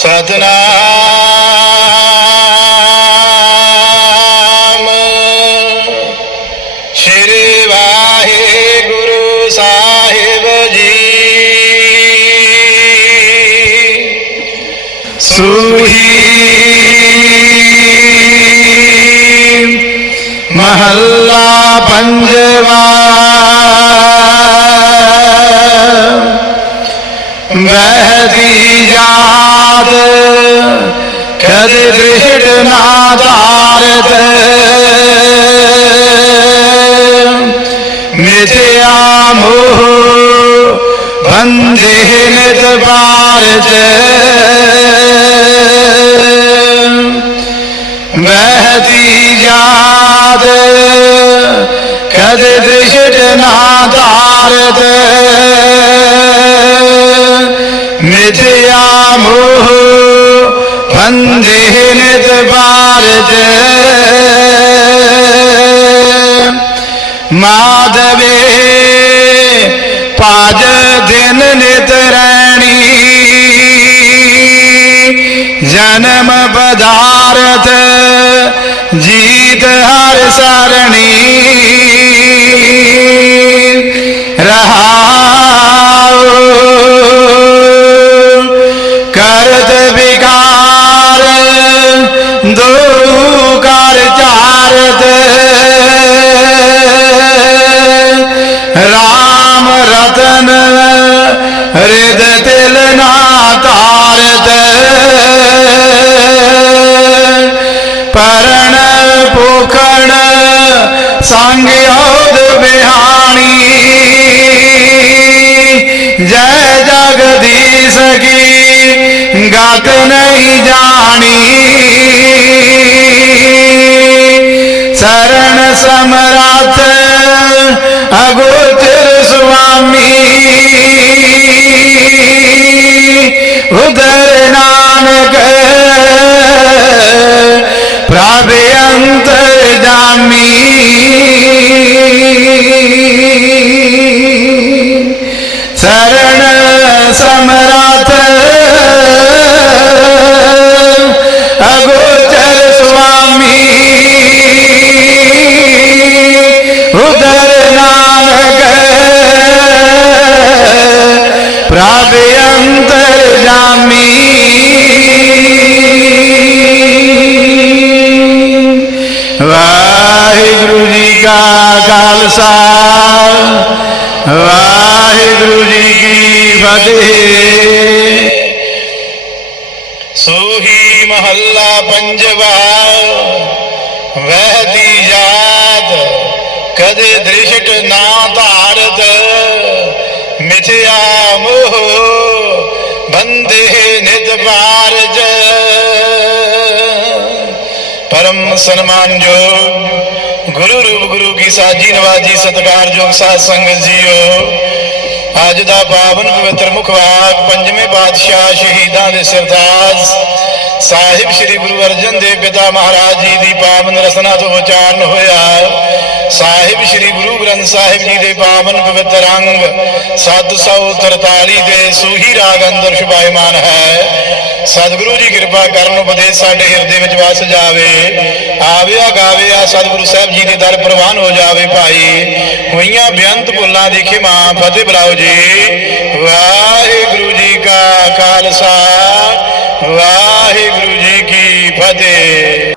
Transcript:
ਸਤਨਾਮ। ਸ਼੍ਰੀ ਵਾਹਿਗੁਰੂ ਸਾਹਿਬ ਜੀ। ਸੂਹੀ ਮਹੱਲਾ ਪੰਜਵਾ। ਵਹਿਦੀ ਯਾਦ ਮਿਥਿਆ ਮੋਹ ਬੰਦੇ ਨਿਤ ਬਾਰਤ ਵਹਿਦੀ ਯਾਦ, ਕਦ ਦ੍ਰਿਸ਼ਟ ਨਾ ਧਾਰਤ। ਮਿਥਿਆ ਮੋਹ ਬੰਦੇ ਨਿਤ ਬਾਰਤ ਮਾਧਵੇ ਪਾਜ ਦਿਨ ਨਿਤ ਰੈਣੀ। ਜਨਮ ਪਦਾਰਥ ਜੀ ਰਤਨ ਹਿਰਦ ਤਿਲ ਨਾ ਤਾਰਤ ਪਰਣ ਪੁਖਣ ਸੰਗ ਯੋਧ ਬਿਹਾਣੀ। ਜੈ ਜਗਦੀਸ਼ ਕੀ ਗਤ ਨਹੀਂ ਜਾਣੀ। ਸਰਣ ਸਮਰ ਸਰਣ ਸਮਰੱਥ। ਅਗੋਚਰ ਸੁਆਮੀ। ਉਦਰ ਨਾਨਕ। ਪ੍ਰਭ ਅੰਤਰ ਜਾਮੀ। ਵਾਹਿਗੁਰੂ ਜੀ ਕਾ ਖਾਲਸਾ। ਵਾਹਿਗੁਰੂ ਜੀ ਕੀ ਫਤਿਹ। ਸੋਹੀ ਮਹੱਲਾ ਪੰਜਵਾ ਵਹਿਦੀ ਯਾਦ, ਕਦੇ ਦ੍ਰਿਸ਼ਟ ਨਾ ਧਾਰਤ ਮਿਥਿਆ ਮੋਹ, ਬੰਦੇ ਨਿਤ ਬਾਰਜ ਪਰਮ ਸਨਮਾਨਯੋਗ ਗੁਰੂ ਰੂਪ ਗੁਰੂ ਕੀ ਸਾਜੀ ਨਵਾਜੀ ਸਤਿਕਾਰਯੋਗ ਸਾਧ ਸੰਗਤ ਜੀਓ। ਅੱਜ ਦਾ ਪਾਵਨ ਪਵਿੱਤਰ ਮੁਖਵਾਕ ਪੰਜਵੇਂ ਪਾਤਸ਼ਾਹ ਸ਼ਹੀਦਾਂ ਦੇ ਸਰਤਾਜ। ਸਾਹਿਬ ਸ੍ਰੀ ਗੁਰੂ ਅਰਜਨ ਦੇਵ ਪਿਤਾ ਮਹਾਰਾਜ ਜੀ ਦੀ ਪਾਵਨ ਰਸਨਾ ਤੋਂ ਉਚਾਰਨ ਹੋਇਆ। ਸਾਹਿਬ ਸ੍ਰੀ ਗੁਰੂ ਗ੍ਰੰਥ ਸਾਹਿਬ ਜੀ ਦੇ ਪਾਵਨ ਪਵਿੱਤਰ ਅੰਗ 743 ਦੇ ਸੂਹੀ ਰਾਗ ਅੰਦਰ ਸ਼ੁਭਾਇਮਾਨ ਹੈ। ਸਤਿਗੁਰੂ ਜੀ ਕਿਰਪਾ ਕਰਨ ਉਪਦੇਸ਼ ਸਾਡੇ ਹਿਰਦੇ ਵਿੱਚ ਵਸ ਜਾਵੇ। ਆਵਿਆ ਗਾਵਿਆ ਸਤਿਗੁਰੂ ਸਾਹਿਬ ਜੀ ਦੇ ਦਰ ਪ੍ਰਵਾਨ ਹੋ ਜਾਵੇ ਭਾਈ। ਹੋਈਆਂ ਬੇਅੰਤ ਭੁੱਲਾਂ ਦੀ ਖਿਮਾ, ਫਤਿਹ ਬੁਲਾਓ ਜੀ। ਵਾਹਿਗੁਰੂ ਜੀ ਕਾ ਖਾਲਸਾ, ਵਾਹਿਗੁਰੂ ਜੀ ਕੀ ਫਤਿਹ।